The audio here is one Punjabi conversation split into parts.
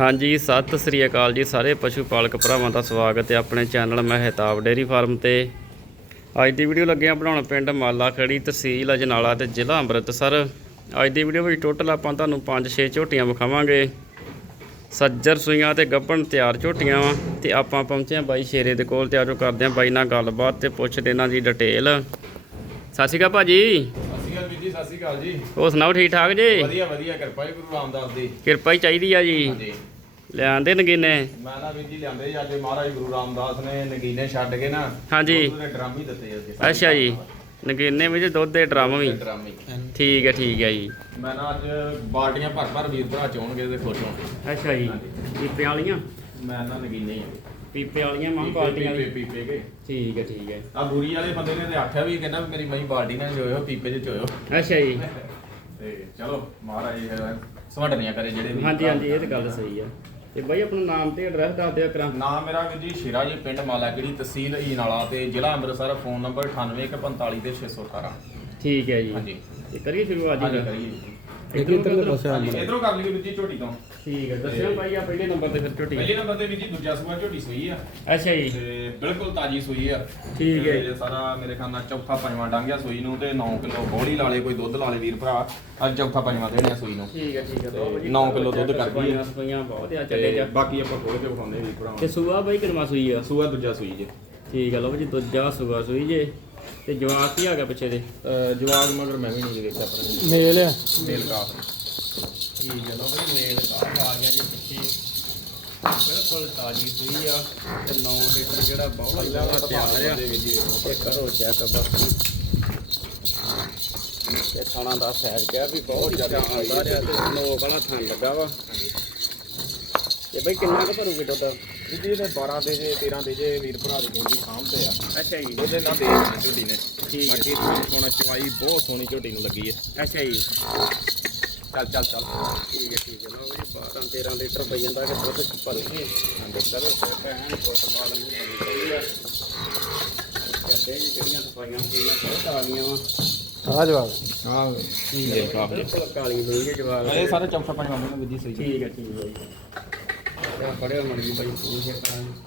ਹਾਂਜੀ, ਸਤਿ ਸ੍ਰੀ ਅਕਾਲ ਜੀ ਸਾਰੇ ਪਸ਼ੂ ਪਾਲਕ ਭਰਾਵਾਂ ਦਾ ਸਵਾਗਤ ਹੈ ਆਪਣੇ ਚੈਨਲ ਮਹਿਤਾਬ ਡੇਅਰੀ ਫਾਰਮ ਤੇ। ਅੱਜ ਦੀ ਵੀਡੀਓ ਲੱਗੇ ਆ ਬਣਾਉਣ ਪਿੰਡ ਮਾਲਾ ਖੜੀ ਤਹਿਸੀਲ ਅਜਨਾਲਾ ਤੇ ਜ਼ਿਲ੍ਹਾ ਅੰਮ੍ਰਿਤਸਰ। ਅੱਜ ਦੀ ਵੀਡੀਓ ਵਿੱਚ ਟੋਟਲ ਆਪਾਂ ਤੁਹਾਨੂੰ 5-6 ਝੋਟੀਆਂ ਵਿਖਾਵਾਂਗੇ। ਸੱਜਰ ਸੂਈਆਂ ਤੇ ਗੱਭਣ ਤਿਆਰ ਝੋਟੀਆਂ ਵਾ ਤੇ ਆਪਾਂ ਪਹੁੰਚੇ ਆ ਬਾਈ ਸ਼ੇਰੇ ਦੇ ਕੋਲ ਤੇ ਆਜੋ ਕਰਦੇ ਆ ਬਾਈ ਨਾਲ ਗੱਲਬਾਤ ਤੇ ਪੁੱਛਦੇ ਇਹਨਾਂ ਦੀ ਡਿਟੇਲ। ਸਤਿ ਸ਼੍ਰੀ ਅਕਾਲ ਭਾਜੀ ਜੀ ਸਤਿ ਸ਼੍ਰੀ ਅਕਾਲ ਜੀ। ਹੋਰ ਸੁਣਾਓ ਠੀਕ ਠਾਕ ਜੀ? ਵਧੀਆ ਵਧੀਆ ਕਿਰਪਾ ਜੀ ਗੁਰੂ ਰਾਮਦਾਸ ਦੀ। ਕਿਰਪਾ ਹੀ ਚਾਹੀਦੀ ਆ ਜੀ। ਲਿਆਂਦੇ ਨਗੀਨੇ? ਮੈਂ ਨਾ ਵੀਰ ਜੀ ਲਿਆਂਦੇ ਅੱਜ ਮਹਾਰਾਜ ਗੁਰੂ ਰਾਮਦਾਸ ਨੇ ਨਗੀਨੇ ਛੱਡ ਕੇ ਨਾ ਹਾਂਜੀ। ਉਹਨੇ ਡਰਾਮੀ ਦਿੱਤੇ ਅੱਜ ਅੱਛਾ ਜੀ। ਨਗੀਨੇ ਵਿੱਚ ਦੁੱਧ ਦੇ ਡਰਮ ਵੀ। ਠੀਕ ਹੈ। ਠੀਕ ਹੈ ਜੀ। ਮੈਂ ਨਾ ਅੱਜ ਬਾਲਟੀਆਂ ਭਰ ਭਰ ਵੀਰ ਭਰਾ ਚੋਣਗੇ ਤੇ ਖੁਸ਼ ਅੱਛਾ ਜੀ। ਪੀਪੇ ਵਾਲੀਆਂ? ਮੈਂ ਨਾ ਨਗੀਨੇ ਹੀ ਆ। ਪੀਪੇ ਵਾਲੀਆਂ ਮਾਂ ਪੀਪੇ ਵਾਲੀ ਪੀਪੇ ਕੇ। ਠੀਕ ਹੈ ਠੀਕ ਹੈ। ਆ ਬੁਰੀ ਵਾਲੇ ਬੰਦੇ ਨੇ ਤੇ ਆਖਿਆ ਵੀ ਕਹਿੰਦਾ ਵੀ ਮੇਰੀ ਮਈ ਬਾਲਟੀ ਨਾਲ ਜੋਇਓ ਪੀਪੇ 'ਚ ਚੋਇਓ। ਅੱਛਾ ਜੀ। ਤੇ ਚਲੋ ਮਹਾਰਾਜ ਸਵੜਨੀਆਂ ਕਰੇ ਜਿਹੜੇ ਵੀ ਹਾਂਜੀ ਹਾਂਜੀ ਇਹ ਤਾਂ ਗੱਲ ਸਹੀ ਆ। ਤੇ ਬਾਈ ਆਪਣਾ ਨਾਮ ਤੇ ਐਡਰੈਸ ਦੱਸ ਦਿਓ ਕਰਾਂ। ਨਾਮ ਮੇਰਾ ਵੀਰ ਜੀ ਸ਼ੇਰਾ ਜੀ ਪਿੰਡ ਮਾਲਾਗੜੀ ਤਹਿਸੀਲ ਈਨਾਲਾ ਤੇ ਜ਼ਿਲ੍ਹਾ ਅੰਮ੍ਰਿਤਸਰ ਫੋਨ ਨੰਬਰ 9845 ਤੇ 617 ਠੀਕ ਹੈ ਜੀ। ਹਾਂਜੀ। ਤੇ ਕਰੀਏ ਸ਼ੁਰੂ ਅੱਜ ਕਰੀਏ ਇਧਰੋਂ ਕਿਧਰੋਂ ਹਾਂਜੀ ਇਧਰੋਂ ਕਰ ਲਈਏ ਵੀਰ ਜੀ ਝੋਟੀ ਤੋਂ। ਠੀਕ ਹੈ ਦੱਸਿਓ ਬਾਈ ਆ ਪਹਿਲੇ ਨੰਬਰ ਤੇ ਫਿਰ ਝੋਟੀ। ਪਹਿਲੇ ਨੰਬਰ ਤੇ ਵੀਰ ਜੀ ਦੂਜਾ ਸੂਆ ਝੋਟੀ ਸੂਈ ਆ। ਅੱਛਾ ਜੀ। ਤੇ ਬਿਲਕੁਲ ਤਾਜੀ ਸੂਈ ਆ। ਠੀਕ ਹੈ। ਤੇ ਸਾਰਾ ਮੇਰੇ ਖਿਆਲ ਨਾਲ ਚੌਥਾ ਪੰਜਵਾਂ ਡੰਗਿਆ ਸੂਈ ਨੂੰ ਤੇ 9 ਕਿਲੋ ਬੋਲੀ ਲਾਲੇ ਕੋਈ ਦੁੱਧ ਲਾਲੇ ਵੀਰ ਭਰਾ। ਅੱਜ ਚੌਥਾ ਪੰਜਵਾਂ ਦੇਣੇ ਆ ਸੂਈ ਨੂੰ। ਠੀਕ ਹੈ ਠੀਕ ਹੈ ਲਓ ਜੀ ਨੌ ਕਿੱਲੋ ਦੁੱਧ ਕਰ ਗਈ ਹੈ। ਸਪਈਆਂ ਬਹੁਤ ਆ ਚੱਲੇ ਜਾ। ਬਾਕੀ ਆਪਾਂ ਖੋਲ ਕੇ ਵਿਖਾਉਂਦੇ ਵੀਰ ਭਰਾ ਤੇ ਸੂਆ ਬਾਈ ਕਿਨਵਾ ਸੂਈ ਆ? ਸੂਆ ਦੂਜਾ ਸੂਈ ਜੇ। ਠੀਕ ਹੈ ਲਓ ਜੀ ਦੂਜਾ ਸੂਆ ਸੂਈ ਜੇ। ਤੇ ਜਵਾਬ ਕੀ ਆ ਗਿਆ ਪਿੱਛੇ ਦੇ? ਜਵਾਗ ਮਗਰ ਮੈਂ ਵੀ ਨਹੀਂ ਦੇਖਿਆ ਆਪਣੇ ਮੇਲ ਆ। ਮੇਲ ਕਾਫ ਠੀਕ ਹੈ ਬਈ ਮੇਲ ਕਾਫ ਆ ਗਿਆ ਜੀ ਪਿੱਛੇ। ਬਿਲਕੁਲ ਤਾਜੀ ਸੂਈ ਆ। ਤੇ 9 ਲੀਟਰ ਜਿਹੜਾ ਬਹੁਤ ਜ਼ਿਆਦਾ ਪਿਆਰ ਆ। ਤੇ ਕਰੋ ਚੈੱਕ ਬਸ। ਤੇ ਥਾਣਾ ਦਾ ਸੈਰ ਗਿਆ ਵੀ ਬਹੁਤ ਜ਼ਿਆਦਾ ਆਉਂਦਾ ਰਿਹਾ ਤੇ ਲੋਕ ਵਾਲਾ ਥਾਂ ਲੱਗਾ ਵਾ। ਤੇ ਬਈ ਕਿੰਨਾ ਕੁ ਭਰੂਗੇ ਦੁੱਧ? ਜੀ ਨੇ 12 ਦੇ ਜੇ 13 ਦੇ ਜੇ ਵੀਰ ਭਰਾ ਦੀ ਗੋਲੀ ਸਾਹਮਣੇ ਆ। ਅੱਛਾ ਜੀ। ਉਹਦੇ ਨਾਲ ਦੇ ਦੇਣਾ ਝੋਟੀ ਨੇ। ਠੀਕ ਹੈ। ਬਾਕੀ ਤੁਸੀਂ ਸੋਨਾ ਚਵਾਈ ਬਹੁਤ ਸੋਹਣੀ ਝੋਟੀ ਨੂੰ ਲੱਗੀ ਹੈ। ਅੱਛਾ ਜੀ। ਚੱਲ ਚੱਲ ਚੱਲ। ਠੀਕ ਹੈ ਠੀਕ ਹੈ। ਲਓ ਜੀ 12 13 ਲੀਟਰ ਪਈ ਜਾਂਦਾ ਕਿ ਦੁੱਧ ਚ ਭਰੂਗੇ ਹਾਂਜੀ ਕਰੋ ਭੈਣ ਫੁੱਟਬਾਲ ਨੂੰ ਬਣੀ ਆ ਕਰਦੇ ਜੀ ਜਿਹੜੀਆਂ ਸਫਾਈਆਂ ਹੋਈਆਂ ਬਹੁਤ ਆ ਗਈਆਂ ਵਾ। ਆ ਜਵਾਬ। ਹਾਂ ਠੀਕ ਹੈ। ਕਾਲੀ ਹੋਈ ਹੈ ਜਵਾਬ। ਇਹ ਸਾਰੇ ਚੌਥਾ ਪੰਜਵਾਂ ਨੂੰ ਵਿਧੀ ਸਹੀ। ਠੀਕ ਹੈ ਠੀਕ ਹੈ। ਜੀ ਫੜਿਓ ਮੜ ਜੀ ਬਾਈ ਪੂਰੀ ਚੈੱਕ ਕਰਾਂਗੇ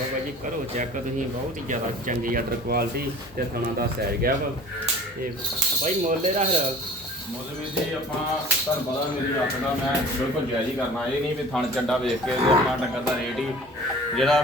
ਉਹ ਬਾਈ ਜੀ ਕਰੋ ਚੈੱਕ ਤੁਸੀਂ ਬਹੁਤ ਹੀ ਜ਼ਿਆਦਾ ਚੰਗੀ ਆਰਡਰ ਕੁਆਲਿਟੀ ਤੇ ਥਣਾ ਦਾ ਸੈਰ ਗਿਆ ਵਾ। ਤੇ ਬਾਈ ਮੁੱਲ ਇਹਦਾ ਫਿਰ? ਮੁੱਲ ਵੀ ਜੀ ਆਪਾਂ ਤੁਹਾਨੂੰ ਪਤਾ ਮੇਰੀ ਰੱਤ ਦਾ ਮੈਂ ਬਿਲਕੁਲ ਜਾਇਜ਼ ਹੀ ਕਰਨਾ। ਇਹ ਨਹੀਂ ਵੀ ਥਣ ਚੱਡਾ ਵੇਖ ਕੇ ਤੇ ਆਪਣਾ ਡੰਗਰ ਦਾ ਰੇਟ ਹੀ ਜਿਹੜਾ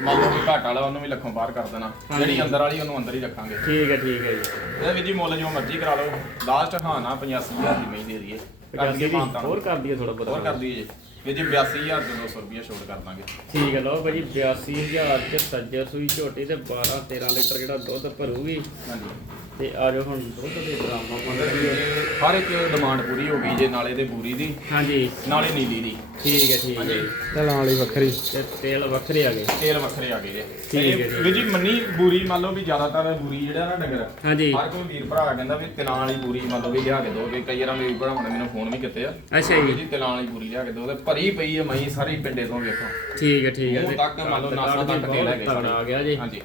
ਮੰਨ ਲਓ ਵੀ ਘਾਟ ਵਾਲਾ ਉਹਨੂੰ ਵੀ ਲੱਖੋਂ ਬਾਹਰ ਕਰ ਦੇਣਾ। ਜਿਹੜੀ ਅੰਦਰ ਵਾਲੀ ਉਹਨੂੰ ਅੰਦਰ ਹੀ ਰੱਖਾਂਗੇ। ਠੀਕ ਹੈ ਠੀਕ ਹੈ ਜੀ। ਇਹਦਾ ਵੀ ਜੀ ਮੁੱਲ ਜੋ ਮਰਜ਼ੀ ਕਰਾ ਲਓ। ਲਾਸਟ ਹਾਂ ਨਾ 85000 ਦੀ ਮਹੀਂ ਦੇ ਦਈਏ ਕਰ ਦਈਏ ਦੀ? ਮਾਨਤਾਨ। ਹੋਰ ਕਰ ਦਈਏ ਥੋੜਾ ਹੋਰ ਬਹੁਤਾ ਕਰ ਦਈਏ ਜੀ। ਵੀ ਜੀ 82200 ਤੇ 200 ਰੁਪਏ ਛੋਟ ਕਰ ਦਾਂਗੇ। ਠੀਕ ਹੈ ਲਓ ਭਾਜੀ 82000 ਚ ਸੱਜਰ ਸੂਈ ਝੋਟੀ ਤੇ 12 13 ਲੀਟਰ ਜਿਹੜਾ ਦੁੱਧ ਭਰੂਗੀ। ਹਾਂਜੀ। ਤੇ ਆ ਜਾਓ ਹੁਣ ਦੁੱਧ ਦੇ ਹਰ ਇੱਕ ਡਿਮਾਂਡ ਪੂਰੀ ਹੋ ਗਈ ਜੇ ਨਾਲੇ ਤੇ ਬੂਰੀ ਦੀ ਹਾਂਜੀ। ਨਾਲੇ ਨੀਲੀ ਦੀ। ਠੀਕ ਹੈ ਠੀਕ ਹੈ। ਤਲਾਂ ਵਾਲੀ ਵੱਖਰੀ। ਤੇ ਤੇਲ ਵੱਖਰੇ ਆ ਗਏ। ਤੇਲ ਵੱਖਰੇ ਆ ਗਏ ਜੇ। ਠੀਕ ਹੈ ਜੀ। ਵੀ ਜੀ ਮੰਨੀ ਬੂਰੀ ਮੰਨ ਲਓ ਵੀ ਜ਼ਿਆਦਾਤਰ ਬੂਰੀ ਜਿਹੜਾ ਨਾ ਡੰਗਰ ਹਾਂਜੀ। ਹਰ ਕੋਈ ਵੀਰ ਭਰਾ ਕਹਿੰਦਾ ਵੀ ਤਿਲਾਂ ਵਾਲੀ ਬੂਰੀ ਮੰਨ ਲਓ ਵੀ ਲਿਆ ਕੇ ਦੋ ਵੀ ਕਈ ਵਾਰ ਮੇਰੇ ਭਰਾਵਾਂ ਨੇ ਮੈਨੂੰ ਫੋਨ ਵੀ ਕੀਤੇ ਆ। ਅੱਛਾ ਜੀ। ਜੀ ਤਿਲਾਂ ਵਾਲੀ ਬੂਰੀ ਲਿਆ ਕੇ ਦੋ ਤੇ ਭਰੀ ਪਈ ਆ ਮਈ ਸਾਰੀ ਪਿੰਡੇ ਤੋਂ ਵੇਖੋ। ਠੀਕ ਹੈ ਠੀਕ ਹੈ ਮੂੰਹ ਤੱਕ ਮੰਨ ਲਓ ਨਾਸਾਂ ਤੱਕ ਤੇਲ ਹੈਗੇ। ਤਗੜਾ ਆ ਗਿਆ ਜੀ। ਹਾਂਜੀ।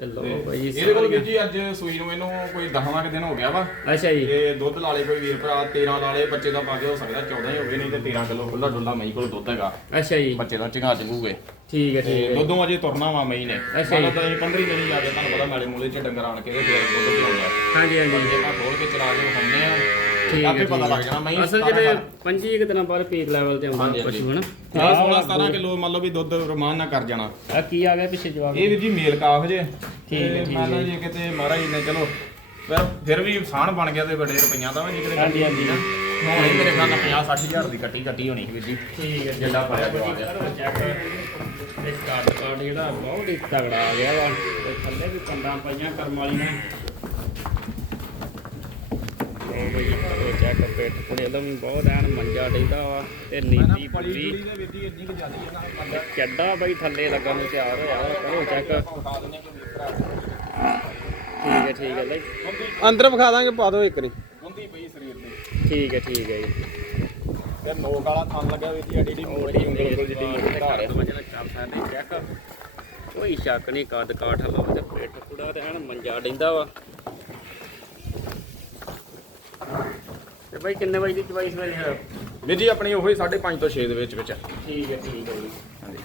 ਤੇ ਭਾਈ ਇਹਦੇ ਕੋਲ ਵੀ ਜੀ ਅੱਜ ਸੂਈ ਨੂੰ ਇਹਨੂੰ ਕੋਈ 10ਵਾਂ ਕਿ ਦਿਨ ਹੋ ਗਿਆ ਵਾ। ਅੱਛਾ ਜੀ। ਤੇ ਦੁੱਧ ਲਾਲੇ ਕੋਈ ਵੀਰ ਭਰਾ 13 ਲਾਲੇ ਬੱਚੇ ਦਾ ਪਾ ਕੇ ਹੋ ਸਕਦਾ 14 ਹੀ ਹੋਵੇ ਨਹੀਂ ਤੇ 13 ਕਿਲੋ ਖੁੱਲਾ ਡੁੱਲਾ ਮਈ ਕੋਲ ਦੁੱਧ ਹੈਗਾ। ਅੱਛਾ ਜੀ। ਬੱਚੇ ਦਾ ਝੰਗਾ ਚੰਗੂਗੇ ਠੀਕ ਹੈ ਠੀਕ ਹੈ ਦੁੱਧੋਂ ਅਜੇ ਤੁਰਨਾ ਵਾ ਮਈ ਨੇ। ਅੱਛਾ ਜੀ। ਤਾਂ ਅਸੀਂ 15 ਦਿਨ ਹੀ ਆ ਗਏ ਤੁਹਾਨੂੰ ਪਤਾ ਨਾਲੇ ਮੂਲੇ ਚ ਡੰਗਰ ਆਣ ਕੇ ਤੇ ਫਿਰ ਦੁੱਧ ਪਿਆਉਂਦਾ ਹਾਂਜੀ ਹਾਂਜੀ। ਜੇ ਮੈਂ ਖੋਲ ਕੇ ਚਲਾ ਕੇ ਵਿਖਾਉਂਦੇ ਆ। ਠੀਕ ਹੈ ਆਪੇ ਪਤਾ ਲੱਗ ਜਾਣਾ ਮਈ ਅਸਲ ਜਿਹੜੇ 25 ਕੁ ਦਿਨਾਂ ਬਾਅਦ ਪੀਕ ਲੈਵਲ ਤੇ ਆਉਂਦਾ ਹਾਂਜੀ, ਪਸ਼ੂ ਹਨਾ? 16 17 ਕਿਲੋ ਮੰਨ ਲਓ ਵੀ ਦੁੱਧ ਰਮਾਨ ਨਾ ਕਰ ਜਾਣਾ। ਆ ਕੀ ਆ ਗਿਆ ਪਿੱਛੇ ਜਵਾਬ? ਇਹ ਵੀ ਜੀ ਮੇਲ ਕਾਫ ਜੇ। ਠੀਕ ਹੈ, ਠੀਕ ਮੰਨ ਲਓ। ਜੇ ਕਿਤੇ ਮਹਾਰਾਜ ਨੇ ਚਲੋ ਫਿਰ ਫਿਰ ਵੀ ਸਾਨ ਬਣ ਗਿਆ ਤੇ ਬੜੇ ਰੁਪਈਆਂ ਦਾ ਵਾ ਜੇ ਕਿਤੇ ਹਾਂਜੀ, ਹਾਂਜੀ। ਹੁਣ ਇਹ ਮੇਰੇ ਖਿਆਲ ਨਾਲ 50 60000 ਦੀ ਕੱਟੀ ਕੱਟੀ ਹੋਣੀ ਸੀ ਵੀਰ ਜੀ। ਠੀਕ ਹੈ ਜਿੱਦਾਂ ਪਾਇਆ ਜਵਾਬ ਆ। ਕਾਰਡ ਕਾਰਡ ਜਿਹੜਾ ਬਹੁਤ ਹੀ ਤਗੜਾ ਆ ਗਿਆ ਵਾ। ਤੇ ਥੱਲੇ ਵੀ ਪੰਡਾਂ ਪਈਆਂ ਕਰਮ ਵਾਲੀਆਂ। ਉਹ ਬਈ ਪੁੜੇ ਦਾ ਵੀ ਬਹੁਤ ਐਨ ਮੰਜਾ ਡੈਂਦਾ ਵਾ ਤੇ ਨੀਤੀ ਪੂਰੀ ਦੇ ਚੱਡਾ ਬਈ ਥੱਲੇ ਲੱਗਣ ਨੂੰ ਤਿਆਰ ਹੋਇਆ ਵਾ ਕਰੋ ਚੈੱਕ ਠੀਕ ਹੈ ਠੀਕ ਹੈ ਬਈ। ਅੰਦਰ ਵਿਖਾ ਦਾਂਗੇ ਪਾ ਦਿਓ ਇੱਕ ਰੀ ਹੁੰਦੀ ਪਈ ਸਰੀਰ ਤੇ ਠੀਕ ਹੈ ਠੀਕ ਹੈ ਜੀ। ਤੇ ਨੋਕ ਵਾਲਾ ਥਣ ਲੱਗਾ ਵੀਰ ਜੀ ਐਡੀ ਐਡੀ ਉਹ ਮੋਟੀ ਉਂਗਲ ਮੇਜ਼ ਕੋਲ ਜਿੱਡੀ ਦੀ ਮੋਟੀ ਧਾਰ ਹੈ ਵਜਣਾ ਚੱਲ ਸਕਦੇ ਚੈੱਕ ਕੋਈ ਸ਼ੱਕ ਨਹੀਂ ਕੱਦ ਕਾਠ ਲਾ ਤੇ ਪੇਟ ਪੂੜਾ ਤੇ ਐਨ ਮੰਜਾ ਡੈਂਦਾ ਵਾ। ਬਈ ਕਿੰਨੇ ਵਜੇ ਦੀ ਚਵਾਈ ਸਵੇਰੇ ਵੀਰ ਜੀ ਆਪਣੀ ਉਹੀ 5.5 ਤੋਂ 6 ਦੇ ਵਿੱਚ ਵਿੱਚ ਠੀਕ ਹੈ ਠੀਕ ਹੈ ਜੀ। ਹਾਂਜੀ।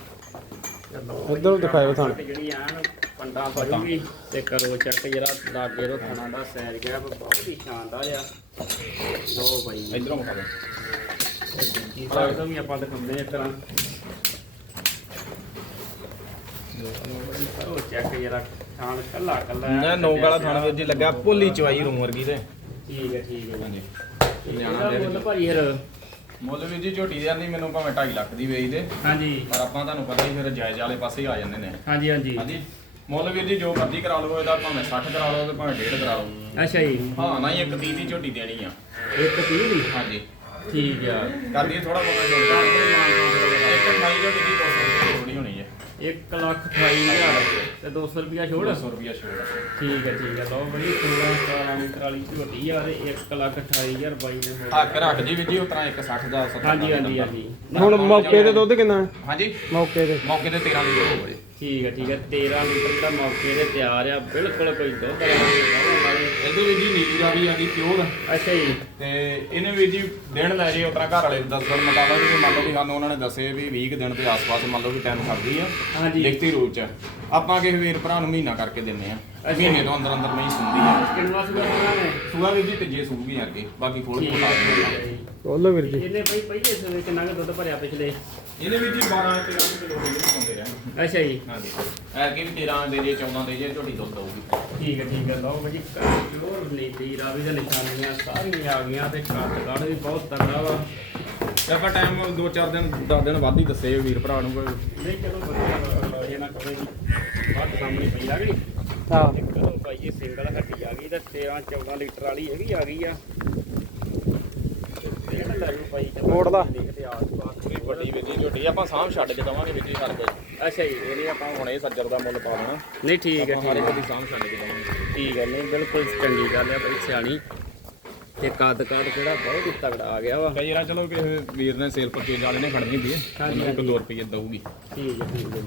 ਚਲੋ ਇੱਧਰ ਦਿਖਾਇਓ ਥਣ। ਜਿਹੜੀ ਆਣ ਪੰਡਾ ਫੜੂਗੀ ਤੇ ਕਰੋ ਚੈੱਕ ਜਿਹੜਾ ਲਾਗੇ ਤੋਂ ਥਣਾ ਦਾ ਸੈਰ ਗਿਆ ਬਹੁਤ ਹੀ ਸ਼ਾਨਦਾਰ ਆ। ਲੋ ਭਾਈ ਇਧਰੋਂ ਦੇ ਕੀ ਸਾਈਡ ਤੋਂ ਵੀ ਆਪਾਂ ਦਿਖਾਉਂਦੇ ਆ ਇਸ ਤਰ੍ਹਾਂ। ਕਰੋ ਚੈੱਕ ਜਿਹੜਾ ਥਾਣ ਕੱਲਾ ਕੱਲਾ ਨਾ ਨੌਕ ਵਾਲਾ ਥਾਣਾ ਵੀਰ ਜੀ ਲੱਗਾ ਭੋਲੀ ਚਵਾਈ ਰੂਮ ਵਰਗੀ ਤੇ। ਠੀਕ ਹੈ ਠੀਕ ਹੈ ਹਾਂਜੀ। ਇਹਦਾ ਮੁੱਲ ਭਾਈ ਫਿਰ ਮੁੱਲ ਵੀਰ ਜੀ ਝੋਟੀ ਦੇ ਆਂਦੀ ਮੈਨੂੰ ਭਾਵੇਂ 2.5 ਲੱਖ ਦੀ ਵੇਚਦੇ ਹਾਂਜੀ। ਪਰ ਆਪਾਂ ਤੁਹਾਨੂੰ ਪਤਾ ਹੀ ਫਿਰ ਜਾਇਜ਼ ਵਾਲੇ ਪਾਸੇ ਹੀ ਆ ਜਾਂਦੇ ਨੇ। ਹਾਂਜੀ ਹਾਂਜੀ। ਹਾਂਜੀ। ਮੁੱਲ ਵੀਰ ਜੀ ਜੋ ਮਰਜ਼ੀ ਕਰਾ ਲਓ ਇਹਦਾ ਭਾਵੇਂ 60 ਕਰਾ ਲਓ ਤੇ ਭਾਵੇਂ 1.5 ਕਰਾ ਲਓ। ਅੱਛਾ ਜੀ। ਹਾਂ ਨਾ ਹੀ ਇੱਕ 30 ਦੀ ਝੋਟੀ ਦੇਣੀ ਆ। ਇੱਕ ਤੀਹ ਦੀ? ਹਾਂਜੀ। ਠੀਕ ਆ। ਕਰ ਦਈਏ ਥੋੜਾ ਬਹੁਤਾ ਜੋੜ ਇੱਕ ਮਾਈ ਝੋਟੀ ਦੀ 200 ਰੁਪਏ ਥੋੜੀ ਹੋਣੀ ਹੈ 1 ਲੱਖ 28000 ਤੇ 200 ਰੁਪਿਆ ਛੋੜ? 200 ਰੁਪਏ ਛੋੜ। ਠੀਕ ਹੈ ਠੀਕ ਹੈ। ਲਓ ਬੜੀ 16 17 ਮੀਟਰ ਵਾਲੀ ਝੋਟੀ ਆ ਤੇ 1 ਲੱਖ 28000 ਬਾਈ ਨੇ ਮੋੜ। ਹੱਕ ਰੱਖ ਜੀ ਵੀਰ ਜੀ ਉਤਰਾ 160 ਦਾ 70 ਹਾਂਜੀ ਹਾਂਜੀ ਹਾਂਜੀ। ਹੁਣ ਮੌਕੇ ਤੇ ਦੁੱਧ ਕਿੰਨਾ ਹੈ? ਹਾਂਜੀ। ਮੌਕੇ ਤੇ। ਮੌਕੇ ਤੇ 13 ਲੀਟਰ ਹੋਵੇ ਠੀਕ ਹੈ ਠੀਕ ਹੈ 13 ਲੀਟਰ ਦਾ ਮੌਕੇ ਤੇ ਤਿਆਰ ਆ। ਬਿਲਕੁਲ ਕੋਈ ਦੁੱਧ ਵਾਲਾ ਇਹਦੇ ਵਿੱਚ ਜੀ ਨੀਲੀ ਦਾ ਵੀ ਆ ਗਈ ਪਿਓਰ। ਅੱਛਾ ਜੀ। ਤੇ ਇਹਨੇ ਵੀ ਜੀ ਦਿਨ ਲੈ ਜੇ ਉਤਰਾ ਘਰ ਵਾਲੇ ਦੇ ਦੱਸਣ ਮੁਤਾਬਕ ਵੀ ਮੰਨ ਲਓ ਵੀ ਸਾਨੂੰ ਉਹਨਾਂ ਨੇ ਦੱਸੇ ਵੀ 20 ਕੁ ਦਿਨ ਦੇ ਆਸ-ਪਾਸ ਮੰਨ ਲਓ ਵੀ ਟਾਈਮ ਕਰਦੀ ਆ ਹਾਂਜੀ। ਲਿਖਤੀ ਰੂਪ ਚ। ਆਪਾਂ ਕਿਸੇ ਵੀਰ ਭਰਾ ਨੂੰ ਮਹੀਨਾ ਕਰਕੇ ਦਿੰਨੇ ਆ ਮਹੀਨੇ ਤੋਂ ਅੰਦਰ ਅੰਦਰ ਨਹੀਂ ਸੁਣਦੀ ਆ ਕਿੰਨਾ ਸੁਗਾ ਉਹਨਾਂ ਨੇ? ਸੂਆ ਵੀ ਜੀ ਤੀਜੇ ਸੂਗੀ ਅੱਗੇ ਬਾਕੀ ਖੋਲ ਕੇ ਹੈ ਦਿੰਦੇ ਜੀ। ਬੋਲੋ ਵੀਰ ਜੀ। ਇਹਨੇ ਬਈ ਪਹਿਲੇ ਸਮੇਂ ਕਿੰਨਾ ਕੁ ਦੁੱਧ ਭਰਿਆ ਪਿਛਲੇ? ਇਹਦੇ ਵਿੱਚ ਜੀ 12 13 ਕਿਲੋ ਦੁੱਧ ਪਾਉਂਦੇ ਰਹੇ ਅੱਛਾ ਜੀ। ਹਾਂਜੀ। ਐਰਕੀ ਵੀ 13 ਦੇ ਜੇ 14 ਦੇ ਜੇ ਝੋਟੀ ਦੁੱਧ ਦਊਗੀ ਠੀਕ ਹੈ ਠੀਕ ਹੈ। ਲਓ ਭਾਜੀ ਕਾਰੋਰ ਨੀਤੀ ਰਾਵੀ ਦੇ ਨਿਸ਼ਾਨੀਆਂ ਸਾਰੀਆਂ ਆ ਗਈਆਂ ਤੇ ਕੱਟ ਕੱਢ ਵੀ ਬਹੁਤ ਤਗੜਾ ਵਾ। ਆਪਾਂ ਟਾਈਮ 2-4 ਦਿਨ 10 ਦਿਨ ਵੱਧ ਹੀ ਦੱਸੇ ਵੀਰ ਭਰਾ ਨੂੰ। ਕੋਈ ਨਹੀਂ ਚਲੋ ਵਧੀਆ ਇਹ ਨਾ ਕਰੇ ਬਾਅਦ ਸਾਹਮਣੇ ਪਈ ਆ ਗਈ ਹਾਂ। ਤੇ ਕਦੋਂ ਭਾਈ ਇਹ ਸਿੰਗਲ ਹੱਡੀ ਆ ਗਈ ਤੇ 13 14 ਲੀਟਰ ਵਾਲੀ ਇਹ ਵੀ ਆ ਗਈ ਆ। ਤੇ ਇਹ ਲੈ ਲਓ ਭਾਈ ਚਲੋ ਮੋੜ ਲਾ। ਦੇਖਦੇ ਆਸ-ਪਾਸ। ਪੂਰੀ ਵੱਡੀ ਵੇਦੀ ਝੋਟੀ ਆਪਾਂ ਸਾਂਭ ਛੱਡ ਕੇ ਦਵਾਂਗੇ ਵਿੱਚ ਹੀ ਹਰ ਕੋਈ ਅੱਛਾ ਜੀ ਇਹ ਨਹੀਂ ਆਪਾਂ ਹੁਣ ਇਹ ਸੱਜਰ ਦਾ ਮੁੱਲ ਪਾ ਦੇਣਾ ਨਹੀਂ ਠੀਕ ਹੈ ਆਪਾਂ ਹਰ ਠੀਕ ਇੱਕ ਹੈ। ਦੀ ਸਾਂਭ ਛੱਡ ਕੇ ਦਵਾਂਗੇ। ਠੀਕ ਹੈ ਨਹੀਂ ਬਿਲਕੁਲ ਚੰਗੀ ਗੱਲ ਹੈ ਬੜੀ ਸਿਆਣੀ। ਤੇ ਕੱਦ ਕੱਦ ਕਿਹੜਾ ਬਹੁਤ ਹੀ ਤਗੜਾ ਆ ਗਿਆ ਵਾ। ਕਈ ਵਾਰ ਚਲੋ ਕਿਸੇ ਵੀਰ ਨੇ ਸੇਲ ਪਰਚੇਜ ਵਾਲੇ ਨੇ ਖੜਨੀ ਹੁੰਦੀ ਹੈ ਉਹਨੂੰ ਇੱਕ 2 ਰੁਪਏ ਦਊਗੀ। ਠੀਕ ਹੈ ਠੀਕ ਹੈ।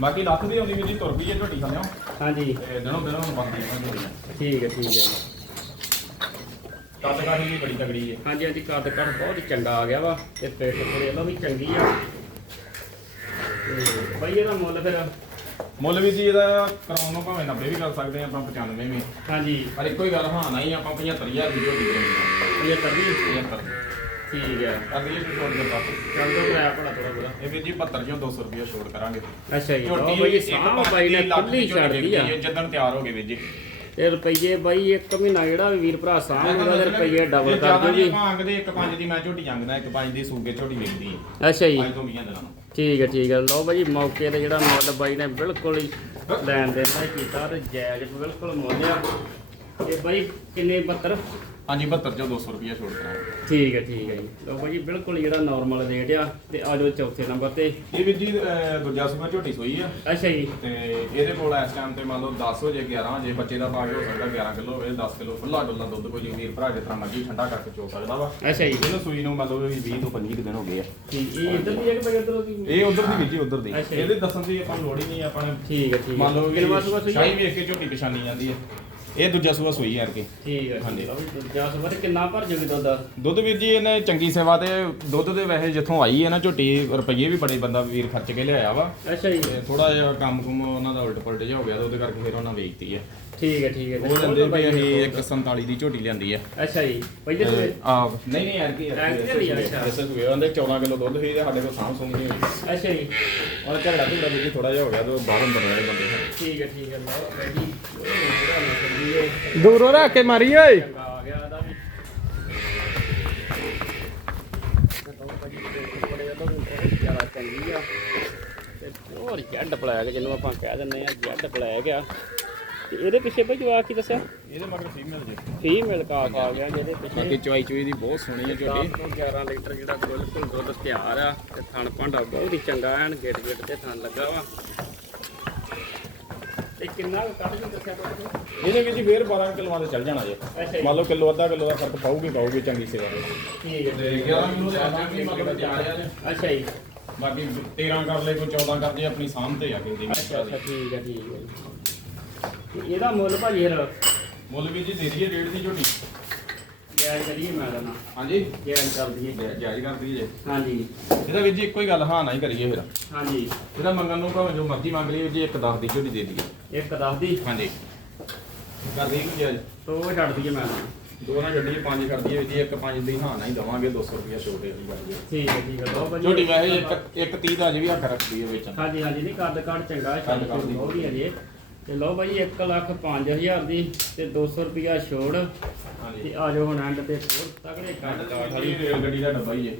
ਬਾਕੀ ਲੱਖ ਦੀ ਆਉਂਦੀ ਵੀ ਜੀ ਤੁਰ ਪਈ ਹੈ ਝੋਟੀ ਖਾਲਿਓ ਹਾਂਜੀ। ਤੇ ਦਿਨੋਂ ਦਿਨ ਹੁਣ ਬੰਦੀ ਹੈ ਝੋਟੀ। ਠੀਕ ਹੈ ਠੀਕ ਹੈ। ਕੱਦ ਕਾਠੀ ਵੀ ਬੜੀ ਤਗੜੀ ਹੈ। ਹਾਂਜੀ ਹਾਂਜੀ ਕੱਦ ਕੱਦ ਬਹੁਤ ਚੰਗਾ ਆ ਗਿਆ ਵਾ ਤੇ ਪਿੱਠ ਥੋੜੀ ਇਹਦਾ ਵੀ ਚੰਗੀ ਆ। ਤੇ ਬਈ ਇਹਦਾ ਮੁੱਲ ਫਿਰ? ਮੁੱਲ ਵੀ ਜੀ ਇਹਦਾ ਕਰਾਉਣ ਨੂੰ ਭਾਵੇਂ 90 ਵੀ ਕਰ ਸਕਦੇ ਆ ਆਪਾਂ 95 ਵੀ। ਹਾਂਜੀ। ਪਰ ਇੱਕੋ ਹੀ ਗੱਲ ਹਾਂ ਨਹੀਂ ਆਪਾਂ 75000 ਦੀ ਝੋਟੀ ਦੇਣੀ ਹੈ ਇਹ ਕਰਦੀ 75 ਠੀਕ ਹੈ। ਅਗਲੀ ਵੀ ਛੋੜ ਕੇ ਪਾਸ ਚੱਲ ਦੋ ਕਰਾਇਆ ਭਲਾ ਥੋੜਾ ਬੋਲਾ ਇਹ ਵੀ ਜੀ 72 ਚੋਂ 200 ਰੁਪਏ ਛੋੜ ਕਰਾਂਗੇ। ਅੱਛਾ ਜੀ ਉਹ ਝੋਟੀ ਬਈ ਇੱਕ ਸਾਹ ਪੰਜ ਬਾਈ ਨੇ ਦੀ ਲੱਖ ਖੁੱਲੀ ਦੀ ਝੋਟੀ ਛੱਡਦੀ ਆ। ਵਿਕਦੀ ਹੈ, ਜਿੱਦਣ ਤਿਆਰ ਹੋ ਗਏ ਵੀਰ ਜੀ। ਤੇ ਰੁਪਈਏ ਬਾਈ ਇੱਕ ਮਹੀਨਾ ਜਿਹੜਾ ਵੀ ਵੀਰ ਭਰਾ ਸਾਹ ਉਹਦਾ ਤੇ ਰੁਪਈਏ ਡਬਲ ਜੇ ਕਰ ਜ਼ਿਆਦਾ ਦਿਓ ਨਹੀਂ ਜੀ। ਆਪਾਂ ਅੰਗਦੇ ਇੱਕ ਪੰਜ ਦੀ ਮੈਂ ਝੋਟੀ ਜੰਗਦਾ ਇੱਕ ਪੰਜ ਦੀ ਸੂਗੇ ਝੋਟੀ ਵਿਕਦੀ ਹੈ ਅੱਛਾ ਜੀ। ਅੱਜ ਤੋਂ 20 ਦਿਨਾਂ ਨੂੰ। ਠੀਕ ਹੈ ਠੀਕ ਹੈ। ਲਓ ਬਾਈ ਮੌਕੇ ਤੇ ਜਿਹੜਾ ਮੁੱਲ ਬਾਈ ਨੇ ਬਿਲਕੁਲ ਹੀ ਲੈਣ ਦੇਣ ਦਾ ਕੀਤਾ ਤੇ ਜਾਇਜ਼ ਬਿਲਕੁਲ ਮੁੱਲ ਆ। ਤੇ ਬਾਈ ਕਿੰਨੇ 72 ਹਾਂਜੀ 72 ਚੋਂ 200 ਰੁਪਏ ਛੋੜ ਕਰਾਂਗੇ ਠੀਕ ਹੈ ਠੀਕ ਹੈ ਜੀ। ਲਓ ਬਾਈ ਬਿਲਕੁਲ ਜਿਹੜਾ ਨਾਰਮਲ ਰੇਟ ਆ ਤੇ ਆ ਜਾਓ ਚੌਥੇ ਨੰਬਰ ਤੇ। ਇਹ ਵੀਰ ਜੀ ਅਹ, ਦੂਜਾ ਸੂਆ ਝੋਟੀ ਸੋਈ ਆ। ਅੱਛਾ ਜੀ। ਤੇ ਇਹਦੇ ਕੋਲ ਇਸ ਟਾਈਮ ਤੇ ਮੰਨ ਲਓ 10 ਹੋ ਜੇ 11 ਜੇ ਬੱਚੇ ਦਾ ਭਾਗ ਹੋ ਸਕਦਾ 11 ਕਿਲੋ ਹੋਵੇ 10 ਕਿਲੋ ਖੁੱਲਾ ਡੁੱਲਾ ਦੁੱਧ ਕੋਈ ਵੀਰ ਭਰਾ ਜਿਸ ਤਰ੍ਹਾਂ ਮਰਜ਼ੀ ਠੰਡਾ ਕਰਕੇ ਚੋ ਸਕਦਾ ਵਾ। ਅੱਛਾ ਜੀ। ਇਹਨੂੰ ਸੂਈ ਨੂੰ ਮੰਨ ਲਓ ਵੀ 20 ਤੋਂ 25 ਕੁ ਦਿਨ ਹੋ ਗਏ ਆ। ਠੀਕ ਇਹ ਇੱਧਰ ਦੀ ਹੈ ਕਿ ਬਾਈ ਇੱਧਰ ਦੀ? ਇਹ ਉਧਰ ਦੀ ਵੀਰ ਜੀ ਉਧਰ ਦੀ। ਅੱਛਾ ਜੀ। ਇਹਦੇ ਦੱਸਣ ਦੀ ਆਪਾਂ ਲੋੜ ਹੀ ਨਹੀਂ ਆਪਾਂ ਨੇ ਠੀਕ ਹੈ ਠੀਕ ਹੈ। ਮੰਨ ਲਓ ਵੀ ਸ਼ਾਹੀ ਵੇਖ ਕੇ ਝੋਟੀ ਪਛਾਣੀ ਜਾਂਦੀ ਹੈ। ਇਹ ਦੂਜਾ ਸੂਆ ਸੂਈ ਯਾਰ ਕੇ ਠੀਕ ਹੈ ਹਾਂਜੀ। ਦੂਜਾ ਸਵਾਰ ਕਿੰਨਾ ਭਰ ਜੂਗੀ ਦੁੱਧ? ਦਾ ਦੁੱਧ ਵੀਰ ਜੀ ਇਹਨੇ ਚੰਗੀ ਸੇਵਾ ਤੇ ਦੁੱਧ ਦੇ ਵੈਸੇ ਜਿੱਥੋਂ ਆਈ ਹੈ ਨਾ ਝੋਟੀ ਰੁਪਈਏ ਵੀ ਬੜੇ ਬੰਦਾ ਵੀਰ ਖਰਚ ਕੇ ਲਿਆਇਆ ਵਾ। ਅੱਛਾ ਜੀ। ਤੇ ਥੋੜਾ ਜਿਹਾ ਕੰਮ ਕੁਮ ਉਹਨਾਂ ਦਾ ਉਲਟ ਪੁਲਟ ਜਿਹਾ ਹੋ ਗਿਆ ਤੇ ਉਹਦੇ ਕਰਕੇ ਫਿਰ ਉਹਨਾਂ ਵੇਚਤੀ ਹੈ ਠੀਕ ਹੈ ਠੀਕ ਹੈ ਉਹ ਲੈਂਦੇ ਵੀ ਅਸੀਂ 147 ਦੀ ਝੋਟੀ ਲਿਆਂਦੀ ਆ। ਅੱਛਾ ਜੀ। ਪਹਿਲੇ ਸਵੇਰ ਆ ਨਹੀਂ ਨਹੀਂ ਯਾਰ ਕੀ ਅੱਛਾ। ਐਸੇ ਸੂਏ ਉਹਦੇ 14 ਕਿਲੋ ਦੁੱਧ ਸੀ ਤੇ ਸਾਡੇ ਕੋਲ ਸਾਂਭ ਸੁੰਘ ਨਹੀਂ ਹੋਈ। ਅੱਛਾ ਜੀ। ਉਹ ਝਗੜਾ ਝਗੜਾ ਵੀ ਥੋੜਾ ਜਿਹਾ ਹੋ ਗਿਆ ਤੇ ਬਾਹਰ ਅੰਦਰ ਰਹੇ ਬੰਦੇ। ਠੀਕ ਹੈ ਠੀਕ ਹੈ ਲਓ ਜੀ ਦੂਰੋਂ ਰੱਖ ਕੇ ਮਾਰੀ ਓਏ। ਇਹਦਾ ਵੀ ਬੜੇ ਇਹਦਾ ਵੀ ਬਹੁਤ ਜ਼ਿਆਦਾ ਚੰਗੀ ਆ ਤੇ ਹੋਰ ਜੈਡ ਬਲੈਕ ਜਿਹਨੂੰ ਆਪਾਂ ਕਹਿ ਦਿੰਦੇ ਆ ਜੈਡ ਬਲੈਕ ਆ। ਤੇ ਇਹਦੇ ਪਿੱਛੇ ਬਈ ਜਵਾਕ ਕੀ ਦੱਸਿਆ? ਇਹਦੇ ਮਗਰ ਫੀਮੇਲ ਜੇ। ਫੀਮੇਲ ਕਾਫ ਆ ਗਿਆ ਜਿਹਦੇ ਬਾਕੀ ਪਿੱਛੇ। ਚਵਾਈ ਚੋਈ ਦੀ ਬਹੁਤ ਸੋਹਣੀ ਹੈ ਝੋਟੀ। 10 ਤੋਂ 11 ਲੀਟਰ ਜਿਹੜਾ ਬਿਲਕੁਲ ਦੁੱਧ ਤਿਆਰ ਆ ਤੇ ਥਣ ਭਾਂਡਾ ਬਹੁਤ ਹੀ ਚੰਗਾ ਐਨ ਗੇਟ ਗੇਟ ਤੇ ਥਣ ਲੱਗਾ ਵਾ। ਤੇ ਕਿੰਨਾ ਕੁ ਕੱਢ ਕੇ ਦੱਸਿਆ ਤੁਸੀਂ ਇਹਦੇ ਵਿੱਚ ਫੇਰ 12 ਕਿਲੋਆਂ ਦੇ ਚੱਲ ਜਾਣਾ ਜੇ। ਅੱਛਾ ਜੀ। ਮੰਨ ਲਓ ਕਿਲੋ ਅੱਧਾ ਕਿਲੋ ਦਾ ਫ਼ਰਕ ਪਾਊਗੀ ਪਾਊਗੀ ਚੰਗੀ ਸੇਵਾ ਦੇ। ਠੀਕ ਹੈ ਤੇ 11 ਕਿਲੋ ਦੇ ਆਟਾ ਵੀ ਮਗਰ ਤਿਆਰ ਆ ਜੇ। ਅੱਛਾ ਜੀ। ਬਾਕੀ 13 ਕਰ ਲੈ ਕੋਈ 14 ਕਰ ਜੇ ਆਪਣੀ ਸਾਂਭ ਤੇ ਆ ਕੇ ਉਹਦੀ ਅੱਛਾ ਅੱਛਾ ਠੀਕ ਹੈ ਠੀਕ ਹੈ ਜੀ। ਤੇ ਇਹਦਾ ਮੁੱਲ ਭਾਜੀ ਫਿਰ? ਮੁੱਲ ਵੀ ਜੀ ਦੇ ਦਈਏ ਰੇਟ ਦੀ ਝੋਟੀ। ਗੈਰ ਜਾਇਜ਼ ਕਰੀਏ ਮੈਂ ਲੈਣਾ ਹਾਂਜੀ। ਜਾਇਜ਼ ਕਰ ਦਈਏ। ਜੈ- ਜਾਇਜ਼ ਕਰ ਦਈਏ ਹਾਂਜੀ। ਇਹਦਾ ਵੀਰ ਜੀ ਇੱਕੋ ਹੀ ਗੱਲ ਹਾਂ ਨਾ ਹੀ ਕਰੀਏ ਫਿਰ। ਹਾਂਜੀ। ਇਹਦਾ ਮੰਗਣ ਨੂੰ ਭਾਵੇਂ ਜੋ ਮਰਜ਼ੀ ਮੰਗ ਲਈਏ ਜੀ ਇੱਕ 10 ਦੀ ਝੋਲੀ ਦੇ ਦਈਏ। ਇੱਕ ਦੱਸ ਦੀ? ਹਾਂਜੀ। ਕਰ ਦਈਏ ਜੀ ਜਾਇਜ਼ ਤੋ ਉਹ ਛੱਡ ਦਈਏ ਮੈਂ। ਦੋ ਨਾ ਛੱਡੀਏ ਪੰਜ ਕਰ ਦਈਏ ਜੀ ਇੱਕ ਪੰਜ ਦੀ ਹਾਂ ਨਾ ਹੀ ਦਵਾਂਗੇ 200 ਰੁਪਏ ਛੋਟੇ ਦੀ ਗੱਲ ਜੀ ਠੀਕ ਹੈ ਠੀਕ ਹੈ ਲਓ ਭਾਜੀ ਝੋਟੀ ਵੈਸੇ ਇੱਕ ਇੱਕ 30 ਦਾ ਅਜੇ ਵੀ ਹੱਥ ਰੱਖਦੀ ਹੈ ਵਿੱਚ। ਹਾਂਜੀ ਹਾਂਜੀ ਨਹੀਂ ਕੱਦ ਕੱਦ ਚੰਗਾ ਕੱਦ ਕੱਦ ਦੀ। ਬਹੁਤ ਹੀ ਅਜੇ ਤੇ ਲਓ ਭਾਈ 1 ਲੱਖ 5000 ਦੀ ਤੇ 200 ਰੁਪਿਆ ਛੋੜ ਤੇ ਆ ਜਾਓ ਹੁਣ ਐਂਡ ਤੇ ਹੋਰ ਤਗੜੇ ਕੱਦ ਕਾਠ ਵਾਲੀ ਰੇਲ ਗੱਡੀ ਦਾ ਡੱਬਾ ਹੀ ਹੈ।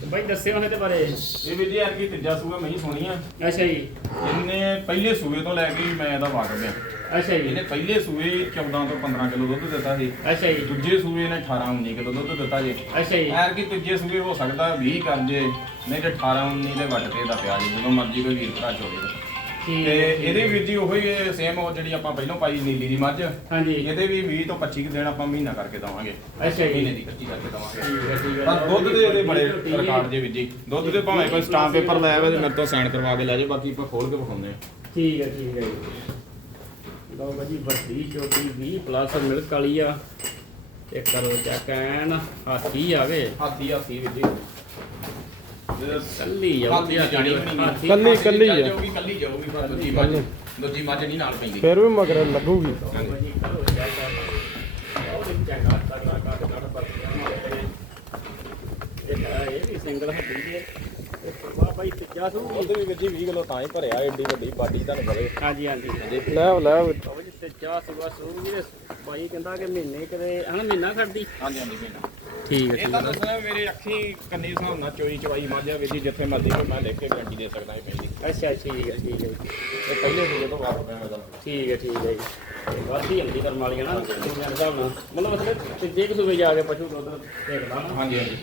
ਤੇ ਭਾਈ ਦੱਸਿਓ ਇਹਦੇ ਬਾਰੇ। ਇਹ ਵੀ ਜੀ ਯਾਰ ਕੀ ਤੀਜਾ ਸੂਆ ਮੈਂ ਹੀ ਸੋਣੀ ਆ। ਅੱਛਾ ਜੀ। ਇਹਨੇ ਪਹਿਲੇ ਸੂਏ ਤੋਂ ਲੈ ਕੇ ਮੈਂ ਇਹਦਾ ਵਾਕਫ ਆ ਅੱਛਾ ਜੀ। ਇਹਨੇ ਪਹਿਲੇ ਸੂਏ 14 ਤੋਂ 15 ਕਿਲੋ ਦੁੱਧ ਦਿੱਤਾ ਸੀ। ਅੱਛਾ ਜੀ। ਦੂਜੇ ਸੂਏ ਨੇ 18 19 ਕਿਲੋ ਦੁੱਧ ਦਿੱਤਾ ਜੀ। ਅੱਛਾ ਜੀ। ਐਰ ਕੀ ਤੀਜੇ ਸੂਏ ਹੋ ਸਕਦਾ 20 ਕਰ ਜੇ ਨਹੀਂ ਤੇ 18 19 ਦੇ ਵੱਟ ਤੇ ਦਾ ਪਿਆ ਜੀ ਜਦੋਂ ਮਰਜ਼ੀ ਕੋਈ ਵੀਰ ਭਰਾ ਚੋਲੇ ਠੀਕ ਤੇ ਹੈ ਇਹਦੇ ਵਿੱਚ ਜੀ ਉਹੀ ਸੇਮ ਉਹ ਜਿਹੜੀ ਆਪਾਂ ਪਹਿਲਾਂ ਪਾਈ ਨੀਲੀ ਦੀ ਮੱਝ। ਹਾਂਜੀ। ਇਹਦੇ ਵੀ 20 ਤੋਂ 25 ਕੁ ਦਿਨ ਆਪਾਂ ਮਹੀਨਾ ਕਰਕੇ ਦਵਾਂਗੇ। ਅੱਛਾ ਜੀ। ਮਹੀਨੇ ਦੀ ਕੱਚੀ ਕਰਕੇ ਦਵਾਂਗੇ। ਠੀਕ ਹੈ ਠੀਕ ਹੈ। ਪਰ ਦੁੱਧ ਦੇ ਇਹਦੇ ਬੜੇ ਰਿਕਾਰਡ ਜੇ ਵੀ ਜੀ। ਦੁੱਧ ਦੇ ਭਾਵੇਂ ਕੋਈ ਸਟਾਂਪ ਪੇਪਰ ਲੈ ਆਵੇ ਤੇ ਮੇਰੇ ਤੋਂ ਸਾਈਨ ਕਰਵਾ ਕੇ ਲੈ ਜਾਏ ਬਾਕੀ ਆਪਾਂ ਖੋਲ ਕੇ ਵਿਖਾਉਂਦੇ ਆ ਠੀਕ ਹੈ ਠੀਕ ਹੈ ਜੀ। ਲਓ ਭਾਜੀ ਵੱਡੀ ਛੋਟੀ 20 ਪਲੱਸ ਮਿਲਕ ਵਾਲੀ ਆ। ਤੇ ਕਰੋ ਚੈੱਕ ਐਨ ਹਾਥੀ ਆਵੇ। ਹਾਥੀ ਹਾਥੀ ਵੀ ਜੀ। ਕੱਲੀ ਆ ਜਾਣੀ ਹਾਥੀ ਕੱਲੀ- ਕੱਲੀ ਆ। ਜਾਊਗੀ ਕੱਲੀ ਜਾਊਗੀ ਪਰ ਦੂਜੀ ਮੱਝ ਦੂਜੀ ਮੱਝ ਨਹੀਂ ਨਾਲ ਪੈਂਦੀ। ਫਿਰ ਵੀ ਮਗਰ ਲੱਗੂਗੀ। ਇਹ ਵੀ ਸਿੰਗਲ ਹੱਡੀ ਦੀ ਹੈ ਤੇ ਵਾਹ ਭਾਈ ਤੀਜਾ ਸੂ ਉਹਦੇ ਵੀ ਜੀ 20 ਕਿਲੋ ਤਾਂ ਹੀ ਭਰਿਆ ਏਡੀ ਵੱਡੀ ਬਾਡੀ ਤੁਹਾਨੂੰ ਪਤਾ ਹਾਂਜੀ ਹਾਂਜੀ ਲੈ ਲੈ। ਉਹ ਜੀ ਤੀਜਾ ਸੂਆ ਸੂ ਵੀਰੇ ਭਾਈ ਕਹਿੰਦਾ ਕਿ ਮਹੀਨੇ ਕਦੇ ਹਨਾ ਮਹੀਨਾ ਖੜਦੀ? ਹਾਂਜੀ ਹਾਂਜੀ ਮਹੀਨਾ। ਠੀਕ ਇਹ ਤਾਂ ਦੱਸਣਾ ਮੇਰੇ ਅੱਖੀ ਕੰਨੀ ਹਿਸਾਬ ਨਾਲ ਚੋਈ ਚਵਾਈ ਮੱਝ ਜੀ ਜਿੱਥੇ ਮਰਜ਼ੀ ਕੋਈ ਮੈਂ ਲਿਖ ਕੇ ਗਾਰੰਟੀ ਦੇ ਸਕਦਾ ਇਹ ਪੈਂਦੀ ਅੱਛਾ ਠੀਕ ਹੈ ਠੀਕ ਹੈ ਜੀ। ਇਹ ਪਹਿਲੇ ਸੂਏ ਤੋਂ ਵਾਪਸ ਪਿਆ ਮੈਂ ਠੀਕ ਹੈ ਠੀਕ ਹੈ ਜੀ। ਵਾਧੀ ਹਲਦੀ ਕਰਨ ਵਾਲੀ ਹੈ ਨਾ ਮੇਰੇ ਹਿਸਾਬ ਨਾਲ। ਮਤਲਬ ਅਸਲੇ ਤੀਜੇ ਕਿ ਸੂਬੇ ਜਾ ਕੇ ਪਸ਼ੂ ਦੁੱਧ ਦੇਖਦਾ ਨਾ। ਹਾਂਜੀ ਹਾਂਜੀ।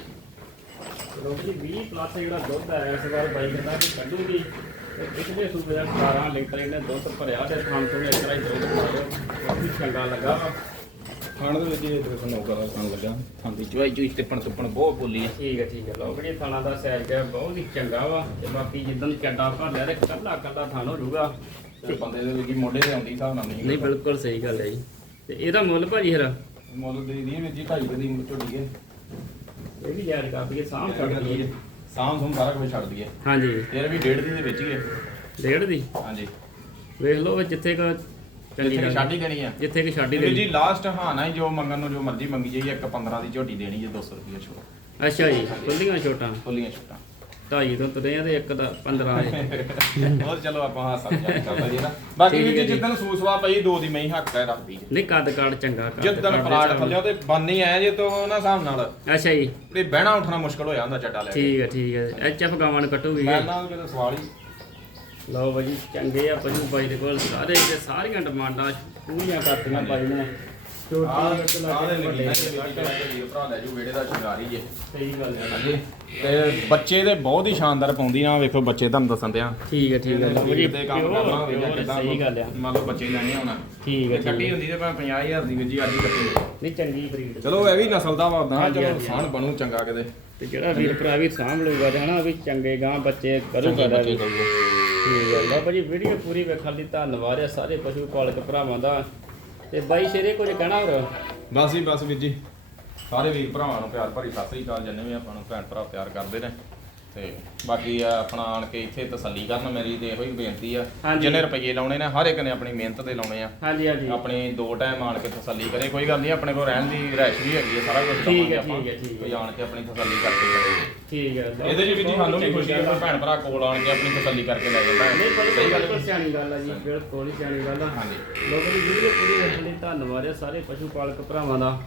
ਲੋਕੀ 20 ਪਲੱਸ ਜਿਹੜਾ ਦੁੱਧ ਹੈ ਇਸ ਵਾਰ ਬਾਈ ਕਹਿੰਦਾ ਕਿ ਕੱਢੂਗੀ। ਪਿਛਲੇ ਸੂਬੇ ਦਾ 18 ਲੀਟਰ ਇਹਨੇ ਦੁੱਧ ਭਰਿਆ ਤੇ ਥਾਂ ਤੋਂ ਇਸ ਤਰ੍ਹਾਂ ਹੀ ਦੁੱਧ ਮਾਰਿਓ ਬਹੁਤ ਹੀ ਚੰਗਾ ਲੱਗਾ ਵਾ ਖਾਣ ਦੇ ਵਿੱਚ ਇਹ ਤੇ ਸਾਨੂੰ ਕਰਾ ਖਾਣ ਲੱਗਾ। ਖਾਂਦੀ ਚਵਾਈ ਚੂਈ ਟਿੱਪਣ ਟੁੱਪਣ ਬਹੁਤ ਬੋਲੀ ਹੈ ਠੀਕ ਹੈ ਠੀਕ ਹੈ ਲੋਕੜੀ ਥਾਣਾ ਦਾ ਸਾਈਜ਼ ਹੈ ਬਹੁਤ ਹੀ ਚੰਗਾ ਵਾ। ਤੇ ਬਾਕੀ ਜਿੱਦਣ ਚੱਡਾ ਭਰ ਲਿਆ ਤੇ ਕੱਲਾ ਕੱਲਾ ਥਾਣ ਹੋ ਜਾਊਗਾ। ਤੇ ਬੰਦੇ ਦੇ ਵਿੱਚ ਮੋਢੇ ਤੇ ਆਉਂਦੀ ਹਿਸਾਬ ਨਾਲ ਨਹੀਂ ਨਹੀਂ ਬਿਲਕੁਲ ਸਹੀ ਗੱਲ ਹੈ ਜੀ। ਤੇ ਇਹਦਾ ਮੁੱਲ ਭਾਜੀ ਹਰਾ ਮੁੱਲ ਦੇ ਦੀ ਵਿੱਚ ਜੀ ਢਾਈ ਦੀ ਝੋਟੀ ਹੈ ਇਹ ਵੀ ਕਰ ਦਈਏ ਸਾਂਭ ਸਕਦੀ ਹੈ ਸਾਮ ਸੁਮ ਸਾਰਾ ਕੁਝ ਛੱਡ ਦਈਏ ਹਾਂਜੀ। ਤੇਰੇ ਵੀ ਡੇਢ ਦੀ ਦੇ ਵਿੱਚ ਹੀ ਹੈ ਡੇਢ ਦੀ? ਹਾਂਜੀ। ਵੇਖ ਲਓ ਵੀ ਜਿੱਥੇ ਕ ਚੰਗੀ ਜਿੱਥੇ ਛੱਡ ਹੀ। ਦੇਣੀ ਹੈ ਜਿੱਥੇ ਕਿ ਛਾਡੀ ਵੀਰ ਦੇ ਜੀ ਲਾਸਟ ਹਾਂ ਨਾ ਹੀ ਜੋ ਮੰਗਣ ਨੂੰ ਜੋ ਮਰਜ਼ੀ ਮੰਗੀ ਜਾਈਏ ਇੱਕ 15 ਦੀ ਝੋਟੀ ਦੇਣੀ ਜੇ 200 ਰੁਪਏ ਛੋੜ ਅੱਛਾ ਜੀ ਖੁੱਲੀਆਂ ਛੋਟਾਂ। ਖੁੱਲੀਆਂ ਛੋਟਾਂ। ਢਾਈ ਤੋਂ ਤੁਰੇ ਆ ਤੇ ਇੱਕ ਦਾ 15 ਹੈ ਹੋਰ ਚਲੋ ਆਪਾਂ ਹਾਸਾ ਮਜ਼ਾਕ ਕਰਦਾ ਜੀ ਨਾ। ਬਾਕੀ ਠੀਕ ਵੀ ਹੈ ਜੀ। ਜਿੱਦਣ ਸੂਸਵਾ ਪਈ ਦੋ ਦੀ ਮੈਂ ਹੀ ਹੱਕ ਹੈ ਰੱਖਦੀ ਜੀ ਨਹੀਂ ਕੱਦ ਕਾੜ ਚੰਗਾ ਕੱਦ ਜਿੱਦਣ ਕਾਠ ਦੇ ਪਲਾਟ ਹਿਸਾਬ ਥੱਲੇ ਤੇ ਬੰਨੀ ਆਇਆ ਜੇ ਤੋਂ ਨਾ ਹਿਸਾਬ ਨਾਲ। ਅੱਛਾ ਜੀ। ਤੇ ਬਹਿਣਾ ਉੱਠਣਾ ਮੁਸ਼ਕਲ ਹੋ ਜਾਂਦਾ ਚੱਡਾ ਲੈ ਕੇ। ਠੀਕ ਹੈ ਠੀਕ ਹੈ। ਐਚ ਐਫ ਗਾਵਾਂ ਨੂੰ ਕੱਟੂਗੀ ਮੈਂ ਨਾਲ ਕਿਤੇ ਸਵਾਲ ਹੀ ਲਓ ਬਾਈ ਚੰਗੇ ਆ ਪਸ਼ੂ ਬਾਈ ਦੇ ਕੋਲ ਸਾਰੇ ਤੇ ਸਾਰੀਆਂ ਡਿਮਾਂਡਾਂ ਪੂਰੀਆਂ ਕਰਤੀਆਂ ਬਾਈ ਨੇ। ਆਹ ਛੋਟੀ ਇੱਕ ਆਹ ਦੇ ਲੱਗੇ ਵੱਡੇ ਲੱਗੀ ਭਰਾ ਲੈ ਜੂ ਵੇੜੇ ਦਾ ਸ਼ਿੰਗਾਰ ਹੀ ਜੇ। ਸਹੀ ਗੱਲ ਹੈ। ਹਾਂਜੀ। ਤੇ ਬੱਚੇ ਦੇ ਬਹੁਤ ਹੀ ਸ਼ਾਨਦਾਰ ਪਾਉਂਦੀ ਨਾ ਵੇਖੋ ਬੱਚੇ ਤੁਹਾਨੂੰ ਦੱਸਣ ਦਿਆਂ। ਠੀਕ ਹੈ ਠੀਕ ਹੈ। ਵੀਰ ਜੀ ਤੇ ਕੰਮ ਕਰਨਾ ਹੋਵੇ ਜਾਂ ਕਿੱਦਾਂ ਸਹੀ ਗੱਲ ਆ। ਮੰਨ ਲਓ ਬੱਚੇ ਲੈਣੇ ਹੋਣਾ। ਠੀਕ ਹੈ ਤੇ ਕੱਟੀ ਹੁੰਦੀ ਤੇ ਭਾਵੇਂ 50000 ਦੀ ਜੀ ਅੱਜ ਕੱਟੀ ਨਹੀਂ ਚੰਗੀ ਬਰੀਡ ਚਲੋ ਇਹ ਵੀ ਨਸਲ ਦਾ ਵਾਦਾ ਚਲੋ ਸਾਨ ਬਣੂ ਚੰਗਾ ਕਿਤੇ। ਤੇ ਜਿਹੜਾ ਵੀਰ ਭਰਾ ਵੀ ਸਾਂਭ ਲਊਗਾ ਤੇ ਹਨਾ ਵੀ ਚੰਗੇ ਗਾਂ ਬੱਚੇ ਕਰੂਗਾ ਦਾ ਵੀ। ਠੀਕ ਹੈ ਬਾਬਾ ਜੀ ਵੀਡੀਓ ਪੂਰੀ ਵੇਖਣ ਲਈ ਧੰਨਵਾਦ ਹੈ ਸਾਰੇ ਪਸ਼ੂ ਪਾਲਕ ਭਰਾਵਾਂ ਦਾ। ਤੇ ਬਾਈ ਸ਼ੇਰੇ ਕੁਝ ਕਹਿਣਾ ਹੋਰ? ਬਸ ਜੀ, ਬਸ ਵੀਰ ਜੀ। ਸਾਰੇ ਵੀਰ ਭਰਾਵਾਂ ਨੂੰ ਪਿਆਰ ਭਰੀ ਸਤਿ ਸ੍ਰੀ ਅਕਾਲ, ਜਿੰਨੇ ਵੀ ਆਪਾਂ ਨੂੰ ਭੈਣ ਭਰਾ ਪਿਆਰ ਕਰਦੇ ਨੇ। ਤੇ ਬਾਕੀ ਆ ਆਪਣਾ ਆਣ ਕੇ ਇੱਥੇ ਤਸੱਲੀ ਕਰਨ ਮੇਰੀ ਤੇ ਇਹੋ ਹੀ ਬੇਨਤੀ ਆ। ਹਾਂਜੀ। ਰੁਪਏ ਲਾਉਣੇ ਨੇ ਹਰ ਇੱਕ ਨੇ ਆਪਣੀ ਮਿਹਨਤ ਦੇ ਲਾਉਣੇ ਆ। ਹਾਂਜੀ ਹਾਂਜੀ। ਆਪਣੀ ਦੋ ਟਾਈਮ ਆਣ ਕੇ ਤਸੱਲੀ ਕਰੇ ਕੋਈ ਗੱਲ ਨਹੀਂ ਆਪਣੇ ਕੋਲ ਰਹਿਣ ਦੀ ਰਹਿਸ਼ ਵੀ ਹੈਗੀ ਹੈ ਸਾਰਾ ਕੁਝ ਠੀਕ ਹੈ, ਠੀਕ ਹੈ, ਠੀਕ ਹੈ। ਕੋਈ ਆਣ ਕੇ ਆਪਣੀ ਤਸੱਲੀ ਕਰਕੇ ਕਰੇ। ਠੀਕ ਹੈ। ਇਹਦੇ ਚ ਵੀ ਜੀ ਸਾਨੂੰ ਵੀ ਖੁਸ਼ੀ ਹੈ ਕਿ ਭੈਣ ਭਰਾ ਕੋਲ ਆਣ ਕੇ ਆਪਣੀ ਤਸੱਲੀ ਕਰਕੇ ਲੈ ਜਾਂਦਾ। ਨਹੀਂ ਹੈ। ਬਿਲਕੁਲ ਹੈ ਸਿਆਣੀ ਗੱਲ ਆ ਜੀ ਬਿਲਕੁਲ ਹੀ ਸਿਆਣੀ ਗੱਲ ਆ। ਹਾਂਜੀ। ਲੋਕਾਂ ਦੀ ਵੀਡੀਓ ਪੂਰੀ ਵੇਖਣ ਲਈ ਧੰਨਵਾਦ ਹੈ ਸਾਰੇ ਪਸ਼ੂ ਪਾਲਕ ਭਰਾਵਾਂ ਦਾ।